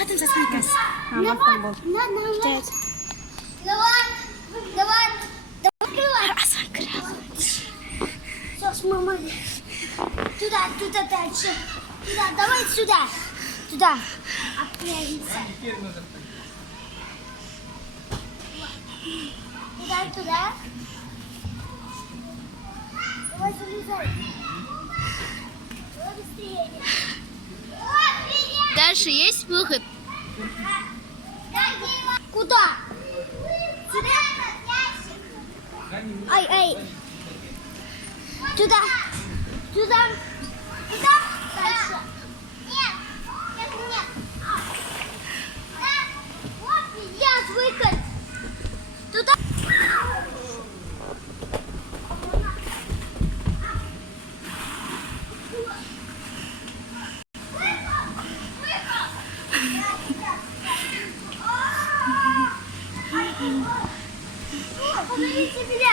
Dun sa sneakers. Lewat. Cek. Lewat. Lewat. Keluar. Asal keluar. Sos mama. Туда дальше. Туда, давай сюда. Туда. Опрямимся. Туда. Давай залезай. Давай быстрее. Дальше есть выход. Куда? Сюда? Ай. Туда. Дальше. Нет. Вот есть выход. Туда. Смотрите меня.